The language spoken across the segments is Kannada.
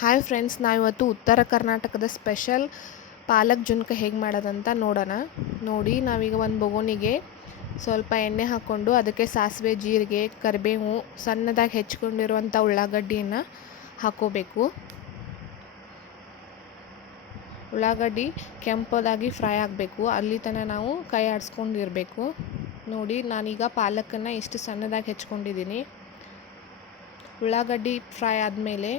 ಹಾಯ್ ಫ್ರೆಂಡ್ಸ್ ನಾವಿವತ್ತು ಉತ್ತರ ಕರ್ನಾಟಕದ ಸ್ಪೆಷಲ್ ಪಾಲಕ್ ಜುನ್ಕ ಹೇಗೆ ಮಾಡೋದಂತ ನೋಡೋಣ. ನೋಡಿ, ನಾವೀಗ ಒಂದು ಬೊಗೋನಿಗೆ ಸ್ವಲ್ಪ ಎಣ್ಣೆ ಹಾಕ್ಕೊಂಡು ಅದಕ್ಕೆ ಸಾಸಿವೆ, ಜೀರಿಗೆ, ಕರಿಬೇವು ಸಣ್ಣದಾಗಿ ಹೆಚ್ಕೊಂಡಿರುವಂಥ ಉಳ್ಳಾಗಡ್ಡಿಯನ್ನು ಹಾಕೋಬೇಕು. ಉಳ್ಳಾಗಡ್ಡಿ ಕೆಂಪದಾಗಿ ಫ್ರೈ ಆಗಬೇಕು. ಅಲ್ಲಿ ತನಕ ನಾವು ಕೈ ಆಡಿಸ್ಕೊಂಡಿರಬೇಕು. ನೋಡಿ, ನಾನೀಗ ಪಾಲಕನ್ನು ಇಷ್ಟು ಸಣ್ಣದಾಗಿ ಹೆಚ್ಕೊಂಡಿದ್ದೀನಿ. ಉಳ್ಳಾಗಡ್ಡಿ ಫ್ರೈ ಆದಮೇಲೆ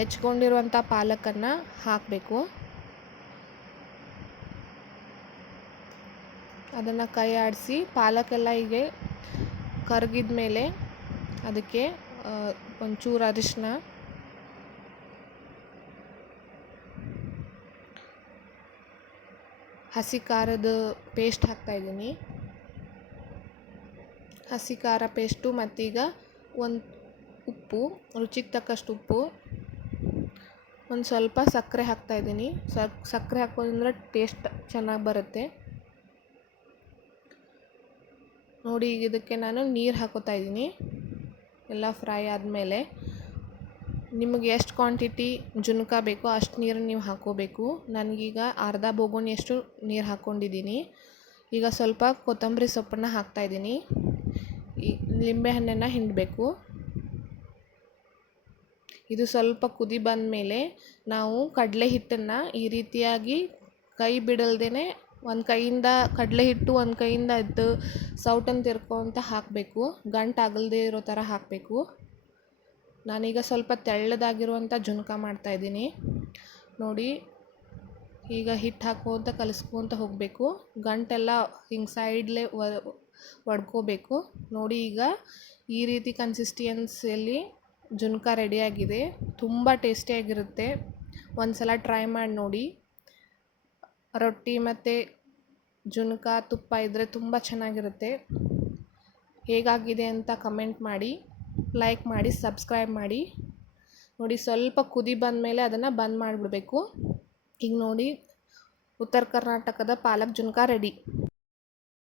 ಹೆಚ್ಕೊಂಡಿರುವಂಥ ಪಾಲಕನ್ನು ಹಾಕಬೇಕು. ಅದನ್ನು ಕೈ ಆಡಿಸಿ ಪಾಲಕೆಲ್ಲ ಹೀಗೆ ಕರಗಿದ ಮೇಲೆ ಅದಕ್ಕೆ ಒಂಚೂರು ಅರಿಶಿನ ಹಸಿ ಖಾರದ ಪೇಸ್ಟ್ ಹಾಕ್ತಾಯಿದ್ದೀನಿ ಹಸಿ ಖಾರ ಪೇಸ್ಟು ಮತ್ತೀಗ ಒಂದು ಉಪ್ಪು, ರುಚಿಗೆ ತಕ್ಕಷ್ಟು ಉಪ್ಪು. ಒಂದು ಸ್ವಲ್ಪ ಸಕ್ಕರೆ ಹಾಕ್ತಾಯಿದ್ದೀನಿ ಸಕ್ಕರೆ ಹಾಕೋದ್ರಿಂದ ಟೇಸ್ಟ್ ಚೆನ್ನಾಗಿ ಬರುತ್ತೆ. ನೋಡಿ, ಈಗ ಇದಕ್ಕೆ ನಾನು ನೀರು ಹಾಕೋತಾ ಇದ್ದೀನಿ. ಎಲ್ಲ ಫ್ರೈ ಆದಮೇಲೆ ನಿಮಗೆ ಎಷ್ಟು ಕ್ವಾಂಟಿಟಿ ಜುನ್ಕ ಬೇಕೋ ಅಷ್ಟು ನೀರು ನೀವು ಹಾಕೋಬೇಕು. ನನಗೀಗ ಅರ್ಧ ಬೋಗುಣಿಯಷ್ಟು ನೀರು ಹಾಕ್ಕೊಂಡಿದ್ದೀನಿ ಈಗ ಸ್ವಲ್ಪ ಕೊತ್ತಂಬರಿ ಸೊಪ್ಪನ್ನು ಹಾಕ್ತಾಯಿದ್ದೀನಿ ಈ ಲಿಂಬೆಹಣ್ಣನ್ನು ಹಿಂಡಬೇಕು. ಇದು ಸ್ವಲ್ಪ ಕುದಿ ಬಂದ ಮೇಲೆ ನಾವು ಕಡಲೆ ಹಿಟ್ಟನ್ನು ಈ ರೀತಿಯಾಗಿ ಕೈ ಬಿಡಲ್ದೇ ಒಂದು ಕೈಯಿಂದ ಕಡಲೆ ಹಿಟ್ಟು ಒಂದು ಕೈಯಿಂದ ಇದು ಸೌಟನ್ನು ತಿರ್ಕೊತ ಹಾಕಬೇಕು. ಗಂಟು ಅಗಲ್ದೇ ಇರೋ ಥರ ಹಾಕಬೇಕು. ನಾನೀಗ ಸ್ವಲ್ಪ ತೆಳ್ಳದಾಗಿರುವಂಥ ಜುನ್ಕ ಮಾಡ್ತಾಯಿದ್ದೀನಿ ನೋಡಿ, ಈಗ ಹಿಟ್ಟು ಹಾಕೋತ ಕಲಿಸ್ಕೊತ ಹೋಗಬೇಕು. ಗಂಟೆಲ್ಲ ಹಿಂಗೆ ಸೈಡ್ಲೇ ಒಡ್ಕೋಬೇಕು. ನೋಡಿ, ಈಗ ಈ ರೀತಿ ಕನ್ಸಿಸ್ಟೆನ್ಸಿಯಲ್ಲಿ ಜುನ್ಕ ರೆಡಿಯಾಗಿದೆ. ತುಂಬ ಟೇಸ್ಟಿಯಾಗಿರುತ್ತೆ ಒಂದು ಸಲ ಟ್ರೈ ಮಾಡಿ ನೋಡಿ. ರೊಟ್ಟಿ ಮತ್ತು ಜುನ್ಕ ತುಪ್ಪ ಇದ್ದರೆ ತುಂಬ ಚೆನ್ನಾಗಿರುತ್ತೆ. ಹೇಗಾಗಿದೆ ಅಂತ ಕಮೆಂಟ್ ಮಾಡಿ ಲೈಕ್ ಮಾಡಿ ಸಬ್ಸ್ಕ್ರೈಬ್ ಮಾಡಿ. ನೋಡಿ, ಸ್ವಲ್ಪ ಕುದಿ ಬಂದ ಮೇಲೆ ಅದನ್ನು ಬಂದ್ ಮಾಡಿಬಿಡಬೇಕು. ಈಗ ನೋಡಿ, ಉತ್ತರ ಕರ್ನಾಟಕದ ಪಾಲಕ್ ಜುನ್ಕ ರೆಡಿ.